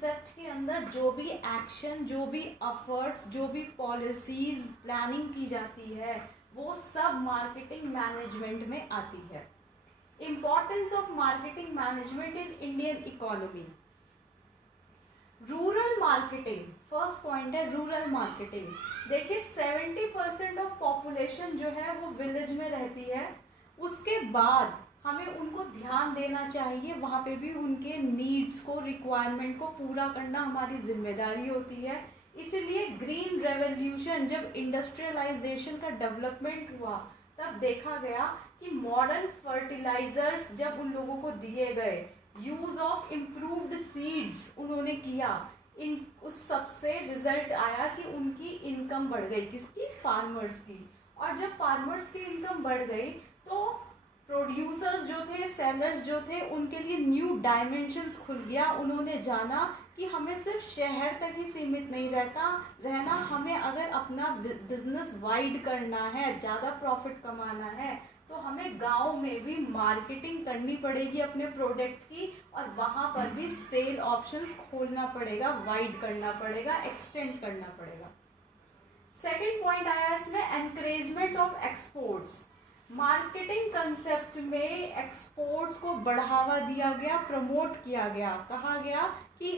Concept के अंदर जो भी एक्शन, जो भी एफर्ट्स, जो भी पॉलिसीज प्लानिंग की जाती है वो सब मार्केटिंग मैनेजमेंट में आती है। Importance of marketing management in Indian economy. Rural marketing, first point है रूरल मार्केटिंग। देखिए 70% ऑफ पॉपुलेशन जो है वो विलेज में रहती है। उसके बाद हमें उनको ध्यान देना चाहिए, वहाँ पे भी उनके नीड्स को, रिक्वायरमेंट को पूरा करना हमारी जिम्मेदारी होती है। इसीलिए ग्रीन रेवोल्यूशन, जब इंडस्ट्रियलाइजेशन का डेवलपमेंट हुआ तब देखा गया कि मॉडर्न फर्टिलाइजर्स जब उन लोगों को दिए गए, यूज ऑफ इम्प्रूव्ड सीड्स उन्होंने किया, इन उस सबसे रिजल्ट आया कि उनकी इनकम बढ़ गई। किसकी? फार्मर्स की। और जब फार्मर्स की इनकम बढ़ गई तो प्रोड्यूसर्स जो थे, सेलर्स जो थे, उनके लिए न्यू डायमेंशंस खुल गया। उन्होंने जाना कि हमें सिर्फ शहर तक ही सीमित नहीं रहना, हमें अगर अपना बिजनेस वाइड करना है, ज़्यादा प्रॉफिट कमाना है, तो हमें गांव में भी मार्केटिंग करनी पड़ेगी अपने प्रोडक्ट की, और वहाँ पर भी सेल ऑप्शंस खोलना पड़ेगा, वाइड करना पड़ेगा, एक्सटेंड करना पड़ेगा। सेकेंड पॉइंट आया इसमें encouragement of exports. Marketing concept में एक्सपोर्ट्स को बढ़ावा दिया गया, प्रमोट किया गया। कहा गया कि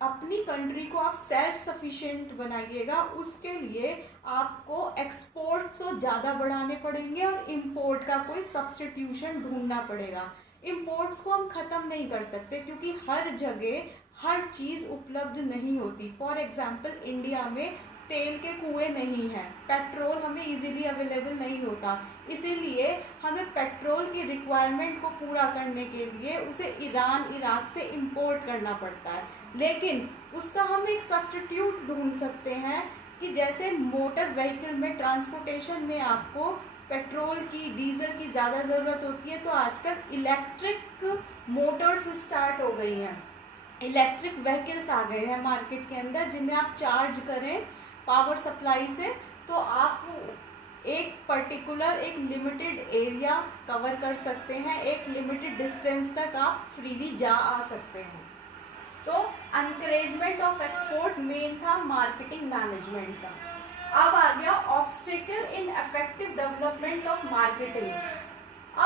अपनी कंट्री को आप सेल्फ सफिशिएंट बनाइएगा, उसके लिए आपको एक्सपोर्ट्स को ज़्यादा बढ़ाने पड़ेंगे और इम्पोर्ट का कोई सब्स्टिट्यूशन ढूंढना पड़ेगा। इम्पोर्ट्स को हम ख़त्म नहीं कर सकते क्योंकि हर जगह हर चीज़ उपलब्ध नहीं होती। फॉर एग्जाम्पल इंडिया में तेल के कुएं नहीं हैं, पेट्रोल हमें इजीली अवेलेबल नहीं होता, इसीलिए हमें पेट्रोल की रिक्वायरमेंट को पूरा करने के लिए उसे ईरान, इराक से इंपोर्ट करना पड़ता है। लेकिन उसका हम एक सब्स्टिट्यूट ढूंढ सकते हैं कि जैसे मोटर व्हीकल में, ट्रांसपोर्टेशन में आपको पेट्रोल की, डीजल की ज़्यादा ज़रूरत होती है, तो आजकल इलेक्ट्रिक मोटर्स स्टार्ट हो गई हैं, इलेक्ट्रिक व्हीकल्स आ गए हैं मार्केट के अंदर, जिन्हें आप चार्ज करें पावर सप्लाई से तो आप एक पर्टिकुलर, एक लिमिटेड एरिया कवर कर सकते हैं, एक लिमिटेड डिस्टेंस तक आप फ्रीली जा आ सकते हैं। तो एनकरेजमेंट ऑफ एक्सपोर्ट मेन था मार्केटिंग मैनेजमेंट का। अब आ गया obstacle in effective development of marketing.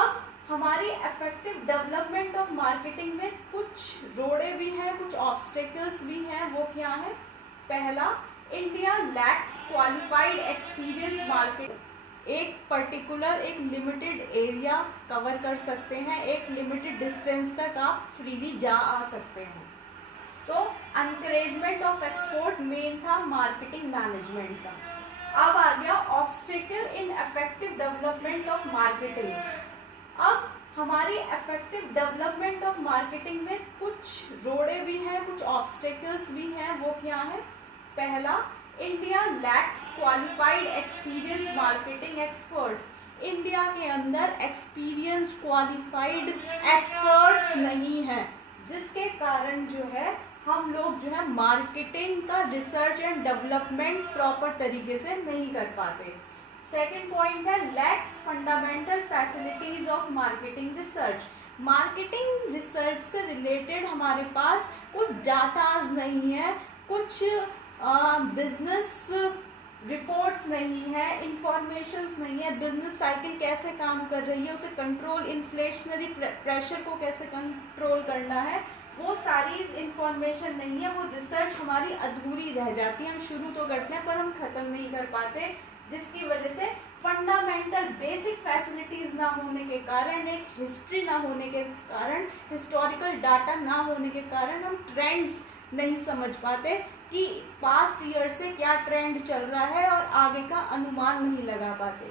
अब हमारी इफेक्टिव डेवलपमेंट ऑफ मार्केटिंग में कुछ रोड़े भी हैं, कुछ ऑब्स्टिकल्स भी हैं। वो क्या है? पहला, India lakhs qualified experience market. एक पर्टिकुलर, एक लिमिटेड एरिया कवर कर सकते हैं, एक लिमिटेड डिस्टेंस तक आप फ्रीली जा आ सकते हैं। तो एनकरेजमेंट ऑफ एक्सपोर्ट मेन था मार्केटिंग मैनेजमेंट का। अब आ गया obstacle in effective development of marketing. अब हमारी इफेक्टिव डेवलपमेंट ऑफ मार्केटिंग में कुछ रोड़े भी हैं, कुछ ऑब्स्टिकल्स भी हैं। वो क्या है? पहला, India lakhs qualified experience marketing experts. India के अंदर एक्सपीरियंस क्वालिफाइड एक्सपर्ट्स नहीं हैं, जिसके कारण जो है हम लोग जो है मार्केटिंग का रिसर्च एंड डेवलपमेंट प्रॉपर तरीके से नहीं कर पाते। सेकेंड पॉइंट है lakhs fundamental facilities of marketing research. Marketing research से रिलेटेड हमारे पास कुछ डाटाज नहीं है, कुछ बिजनेस रिपोर्ट्स नहीं है, इंफॉर्मेशंस नहीं है, बिजनेस साइकिल कैसे काम कर रही है, उसे कंट्रोल, इन्फ्लेशनरी प्रेशर को कैसे कंट्रोल करना है, वो सारी इंफॉर्मेशन नहीं है। वो रिसर्च हमारी अधूरी रह जाती है। हम शुरू तो करते हैं पर हम ख़त्म नहीं कर पाते, जिसकी वजह से फंडामेंटल बेसिक फैसिलिटीज़ ना होने के कारण, एक हिस्ट्री ना होने के कारण, हिस्टोरिकल डाटा ना होने के कारण हम ट्रेंड्स नहीं समझ पाते कि पास्ट ईयर से क्या ट्रेंड चल रहा है और आगे का अनुमान नहीं लगा पाते।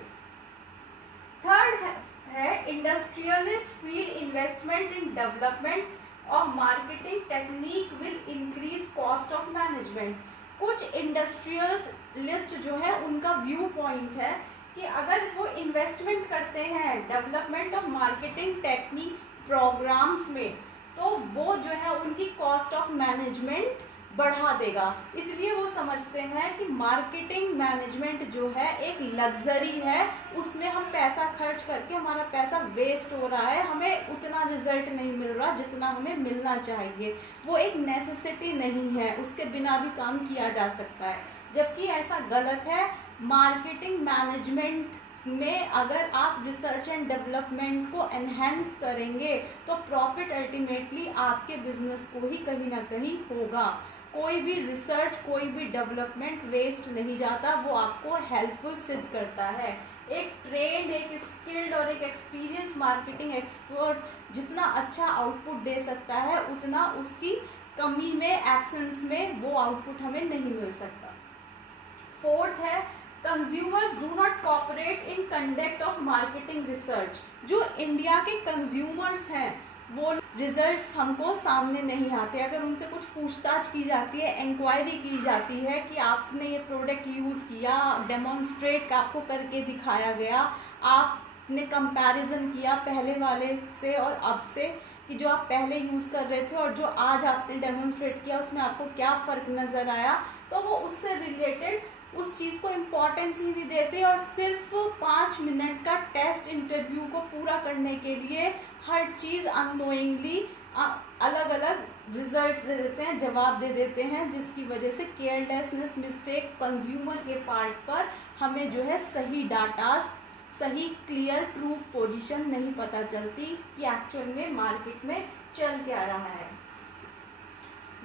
थर्ड है industrialist feel investment in development of marketing technique will increase cost of management. कुछ इंडस्ट्रियलिस्ट जो है उनका व्यू पॉइंट है कि अगर वो इन्वेस्टमेंट करते हैं development of marketing techniques programs में, तो वो जो है उनकी कॉस्ट ऑफ मैनेजमेंट बढ़ा देगा। इसलिए वो समझते हैं कि मार्केटिंग मैनेजमेंट जो है एक लग्जरी है, उसमें हम पैसा खर्च करके हमारा पैसा वेस्ट हो रहा है, हमें उतना रिजल्ट नहीं मिल रहा जितना हमें मिलना चाहिए। वो एक नेसेसिटी नहीं है, उसके बिना भी काम किया जा सकता है, जबकि ऐसा गलत है। मार्केटिंग मैनेजमेंट में अगर आप रिसर्च एंड डेवलपमेंट को एनहेंस करेंगे तो प्रॉफिट अल्टीमेटली आपके बिजनेस को ही कहीं ना कहीं होगा। कोई भी रिसर्च, कोई भी डेवलपमेंट वेस्ट नहीं जाता, वो आपको हेल्पफुल सिद्ध करता है। एक ट्रेंड, एक स्किल्ड और एक एक्सपीरियंस मार्केटिंग एक्सपर्ट जितना अच्छा आउटपुट दे सकता है, उतना उसकी कमी में, एब्सेंस में वो आउटपुट हमें नहीं मिल सकता। फोर्थ है, consumers do not cooperate in conduct of marketing research. जो इंडिया के कंज्यूमर्स हैं वो रिजल्ट्स हमको सामने नहीं आते। अगर उनसे कुछ पूछताछ की जाती है, इंक्वायरी की जाती है कि आपने ये प्रोडक्ट यूज़ किया, डेमोन्स्ट्रेट आपको करके दिखाया गया, आपने कंपैरिजन किया पहले वाले से और अब से, कि जो आप पहले यूज़ कर रहे थे और जो आज आपने डेमोन्स्ट्रेट किया उसमें आपको क्या फ़र्क नज़र आया, तो वो उससे रिलेटेड उस चीज़ को इम्पोर्टेंस ही नहीं देते और सिर्फ 5 मिनट का टेस्ट इंटरव्यू को पूरा करने के लिए हर चीज़ अननोइंगली अलग अलग रिजल्ट्स दे देते हैं, जवाब दे देते हैं, जिसकी वजह से केयरलेसनेस, मिस्टेक कंज्यूमर के पार्ट पर हमें जो है सही डाटा, सही क्लियर ट्रू पोजीशन नहीं पता चलती कि एक्चुअल में मार्केट में चल क्या रहा है।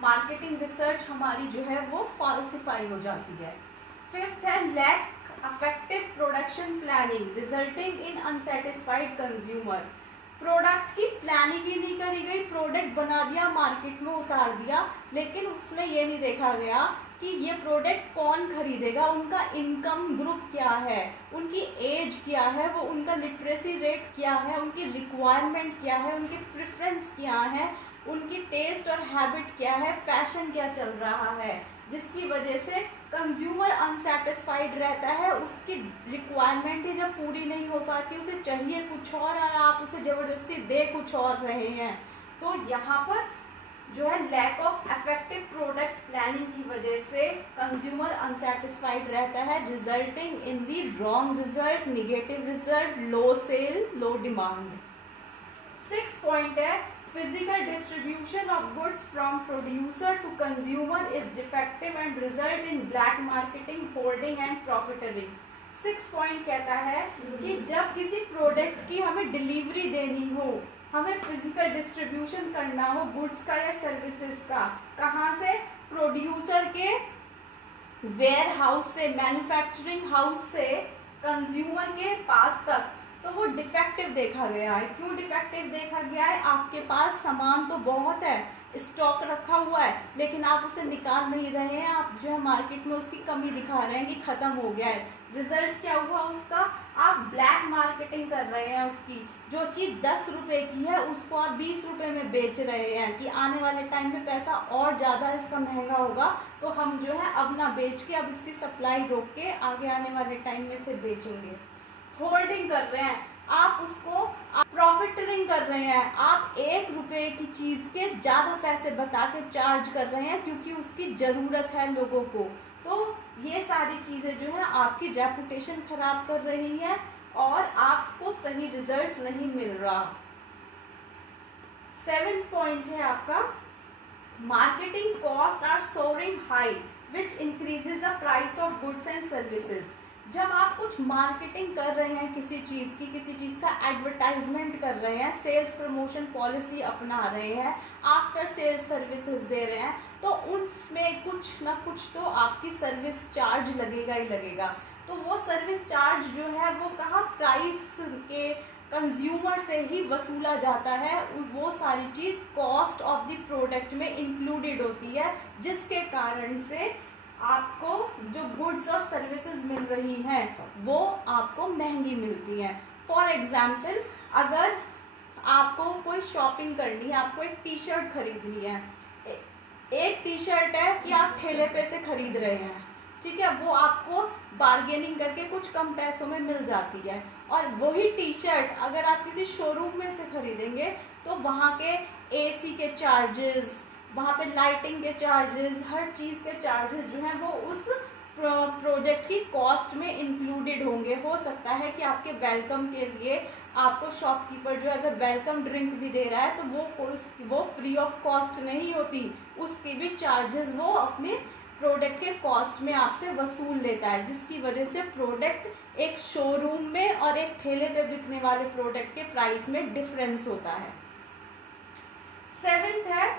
मार्केटिंग रिसर्च हमारी जो है वो फॉल्सिफाई हो जाती है। फिफ्थ है, lack effective production planning resulting in unsatisfied consumer. Product की प्लानिंग ही नहीं करी गई, प्रोडक्ट बना दिया, मार्केट में उतार दिया, लेकिन उसमें ये नहीं देखा गया कि ये प्रोडक्ट कौन खरीदेगा, उनका इनकम ग्रुप क्या है, उनकी एज क्या है, वो उनका लिटरेसी रेट क्या है, उनकी रिक्वायरमेंट क्या है, उनकी प्रेफरेंस क्या है, उनकी टेस्ट और हैबिट क्या है, फैशन क्या चल रहा है, जिसकी वजह से कंज्यूमर अनसेटिस्फाइड रहता है। उसकी रिक्वायरमेंट ही जब पूरी नहीं हो पाती, उसे चाहिए कुछ और आप उसे ज़बरदस्ती दे कुछ और रहे हैं, तो यहाँ पर जो है lack of effective product planning की वजह से कंज्यूमर अनसेटिस्फाइड रहता है, resulting in the wrong result, negative result, low sale, low demand. 6th point है, physical distribution of goods from producer to consumer is defective and result in black marketing, hoarding and profiteering। 6th point कहता है कि जब किसी product की हमें delivery देनी हो, हमें फिजिकल डिस्ट्रीब्यूशन करना हो गुड्स का या सर्विसेज का, कहाँ से, प्रोड्यूसर के वेयर हाउस से, मैन्युफैक्चरिंग हाउस से कंज्यूमर के पास तक, तो वो डिफेक्टिव देखा गया है। क्यों डिफेक्टिव देखा गया है? आपके पास सामान तो बहुत है, स्टॉक रखा हुआ है, लेकिन आप उसे निकाल नहीं रहे हैं, आप जो है मार्केट में उसकी कमी दिखा रहे हैं कि ख़त्म हो गया है। रिजल्ट क्या हुआ उसका? आप ब्लैक मार्केटिंग कर रहे हैं उसकी। जो चीज़ 10 रुपये की है उसको आप 20 रुपये में बेच रहे हैं कि आने वाले टाइम में पैसा और ज़्यादा इसका महंगा होगा, तो हम जो है अब ना बेच के अब इसकी सप्लाई रोक के आगे आने वाले टाइम में से बेचेंगे। होल्डिंग कर रहे हैं आप उसको, प्रॉफिटिंग कर रहे हैं आप, 1 रुपये की चीज़ के ज़्यादा पैसे बता के चार्ज कर रहे हैं क्योंकि उसकी ज़रूरत है लोगों को। तो ये सारी चीज़ें जो है आपकी रेपुटेशन खराब कर रही हैं और आपको सही रिजल्ट्स नहीं मिल रहा। 7th पॉइंट है आपका, marketing cost are soaring high which increases the price of goods and services. जब आप कुछ मार्केटिंग कर रहे हैं किसी चीज़ की, किसी चीज़ का एडवर्टाइजमेंट कर रहे हैं, सेल्स प्रमोशन पॉलिसी अपना रहे हैं, आफ्टर सेल्स सर्विसेज दे रहे हैं, तो उसमें कुछ ना कुछ तो आपकी सर्विस चार्ज लगेगा ही लगेगा। तो वो सर्विस चार्ज जो है वो कहाँ, प्राइस के कंज्यूमर से ही वसूला जाता है। वो सारी चीज़ कॉस्ट ऑफ द प्रोडक्ट में इंक्लूडेड होती है, जिसके कारण से आपको जो गुड्स और सर्विसेज मिल रही हैं वो आपको महंगी मिलती हैं। फॉर एग्जाम्पल, अगर आपको कोई शॉपिंग करनी है, आपको एक टी शर्ट खरीदनी है, एक टी शर्ट है कि आप ठेले पे से खरीद रहे हैं, ठीक है, वो आपको बार्गेनिंग करके कुछ कम पैसों में मिल जाती है। और वही टी शर्ट अगर आप किसी शोरूम में से खरीदेंगे तो वहाँ के एसी के चार्जेस, वहाँ पे लाइटिंग के चार्जेस, हर चीज़ के चार्जेस जो हैं वो उस प्रोजेक्ट की कॉस्ट में इंक्लूडेड होंगे। हो सकता है कि आपके वेलकम के लिए आपको शॉपकीपर जो है अगर वेलकम ड्रिंक भी दे रहा है तो वो फ्री ऑफ कॉस्ट नहीं होती, उसके भी चार्जेस वो अपने प्रोडक्ट के कॉस्ट में आपसे वसूल लेता है, जिसकी वजह से प्रोडक्ट एक शोरूम में और एक ठेले पे बिकने वाले प्रोडक्ट के प्राइस में डिफरेंस होता है। 7th है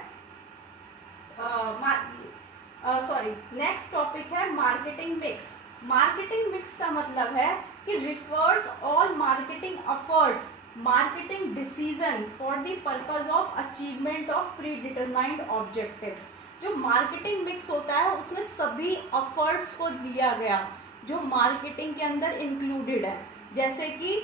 नेक्स्ट टॉपिक है मार्केटिंग मिक्स। मार्केटिंग मिक्स का मतलब है कि refers all marketing efforts, marketing decision for the purpose of achievement of pre determined objectives. जो मार्केटिंग मिक्स होता है उसमें सभी एफर्ट्स को लिया गया जो मार्केटिंग के अंदर इंक्लूडेड है, जैसे कि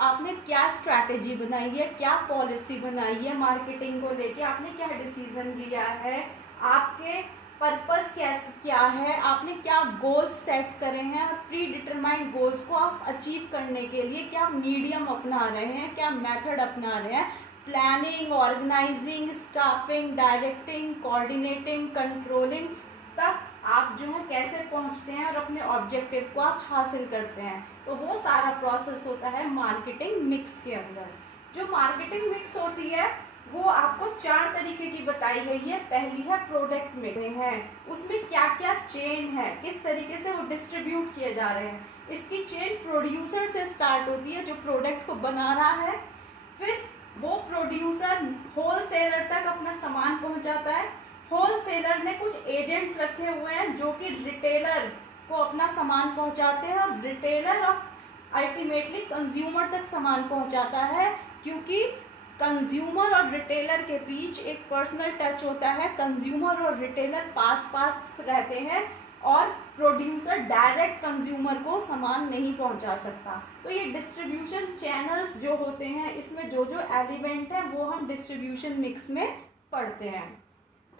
आपने क्या स्ट्रैटेजी बनाई है, क्या पॉलिसी बनाई है मार्केटिंग को लेके, आपने क्या डिसीजन लिया है, आपके पर्पस क्या है, आपने क्या गोल्स सेट करे हैं, प्री डिटरमाइंड गोल्स को आप अचीव करने के लिए क्या मीडियम अपना रहे हैं, क्या मेथड अपना रहे हैं, planning, organizing, staffing, directing, coordinating, controlling तक आप जो है कैसे पहुंचते हैं और अपने ऑब्जेक्टिव को आप हासिल करते हैं। तो वो सारा प्रोसेस होता है मार्केटिंग मिक्स के अंदर। जो मार्केटिंग मिक्स होती है वो आपको 4 तरीके की बताई गई है। पहली है प्रोडक्ट मिक्स है, उसमें क्या क्या चेन है, किस तरीके से वो डिस्ट्रीब्यूट किए जा रहे हैं। इसकी चेन प्रोड्यूसर से स्टार्ट होती है जो प्रोडक्ट को बना रहा है, फिर वो प्रोड्यूसर होलसेलर तक अपना सामान पहुंचाता है, होलसेलर ने कुछ एजेंट्स रखे हुए हैं जो कि रिटेलर को अपना सामान पहुंचाते हैं, और रिटेलर और अल्टीमेटली कंज्यूमर तक सामान पहुंचाता है, क्योंकि कंज्यूमर और रिटेलर के बीच एक पर्सनल टच होता है। कंज्यूमर और रिटेलर पास पास रहते हैं और प्रोड्यूसर डायरेक्ट कंज्यूमर को सामान नहीं पहुंचा सकता। तो ये डिस्ट्रीब्यूशन चैनल्स जो होते हैं, इसमें जो जो एलिमेंट है वो हम डिस्ट्रीब्यूशन मिक्स में पढ़ते हैं।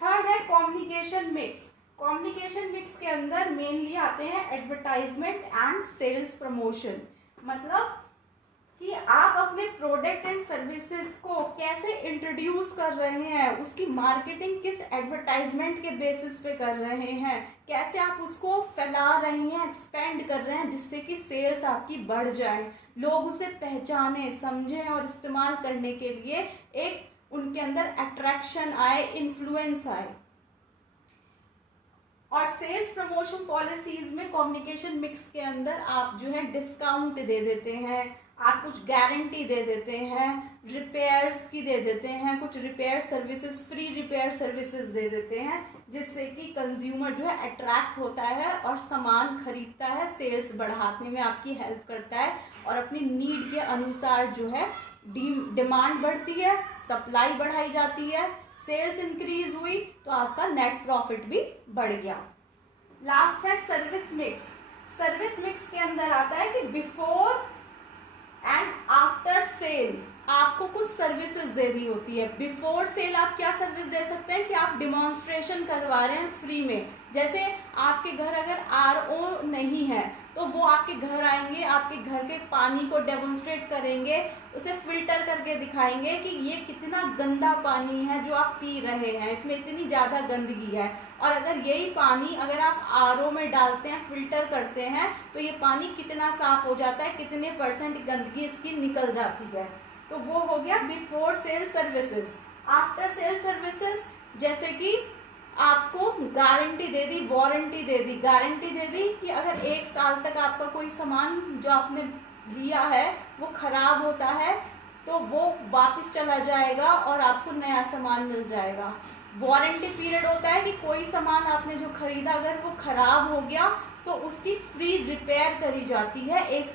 थर्ड है कम्युनिकेशन मिक्स। कम्युनिकेशन मिक्स के अंदर मेनली आते हैं एडवर्टाइजमेंट एंड सेल्स प्रमोशन, मतलब कि आप अपने प्रोडक्ट एंड सर्विसेज को कैसे इंट्रोड्यूस कर रहे हैं, उसकी मार्केटिंग किस एडवर्टाइजमेंट के बेसिस पे कर रहे हैं, कैसे आप उसको फैला रहे हैं, एक्सपेंड कर रहे हैं, जिससे कि सेल्स आपकी बढ़ जाए, लोग उसे पहचाने, समझें और इस्तेमाल करने के लिए एक उनके अंदर अट्रैक्शन आए, इन्फ्लुएंस आए। और सेल्स प्रमोशन पॉलिसीज में कम्युनिकेशन मिक्स के अंदर आप जो है डिस्काउंट दे देते हैं, आप कुछ गारंटी दे देते हैं, रिपेयर्स की दे देते हैं, कुछ repair services, free repair services दे देते हैं, जिससे कि कंज्यूमर जो है अट्रैक्ट होता है और सामान खरीदता है, सेल्स बढ़ाने में आपकी हेल्प करता है, और अपनी नीड के अनुसार जो है डिमांड बढ़ती है, सप्लाई बढ़ाई जाती है, सेल्स इंक्रीज हुई तो आपका नेट प्रॉफिट भी बढ़ गया। लास्ट है सर्विस मिक्स। सर्विस मिक्स के अंदर आता है कि बिफोर एंड आफ्टर सेल आपको कुछ सर्विसेज देनी होती है। बिफोर सेल आप क्या सर्विस दे सकते हैं कि आप डिमॉन्स्ट्रेशन करवा रहे हैं फ्री में, जैसे आपके घर अगर RO नहीं है तो वो आपके घर आएंगे, आपके घर के पानी को डेमोन्स्ट्रेट करेंगे, उसे फिल्टर करके दिखाएंगे कि ये कितना गंदा पानी है जो आप पी रहे हैं, इसमें इतनी ज़्यादा गंदगी है, और अगर यही पानी अगर आप RO में डालते हैं, फिल्टर करते हैं, तो ये पानी कितना साफ हो जाता है, कितने % गंदगी इसकी निकल जाती है। तो वो हो गया before sale services. After sale services जैसे कि आपको गारंटी दे दी, वारंटी दे दी। गारंटी दे दी कि अगर 1 साल तक आपका कोई सामान जो आपने लिया है वो खराब होता है तो वो वापस चला जाएगा और आपको नया सामान मिल जाएगा। वारंटी पीरियड होता है कि कोई सामान आपने जो खरीदा अगर वो खराब हो गया तो उसकी फ्री रिपेयर करी जाती है 1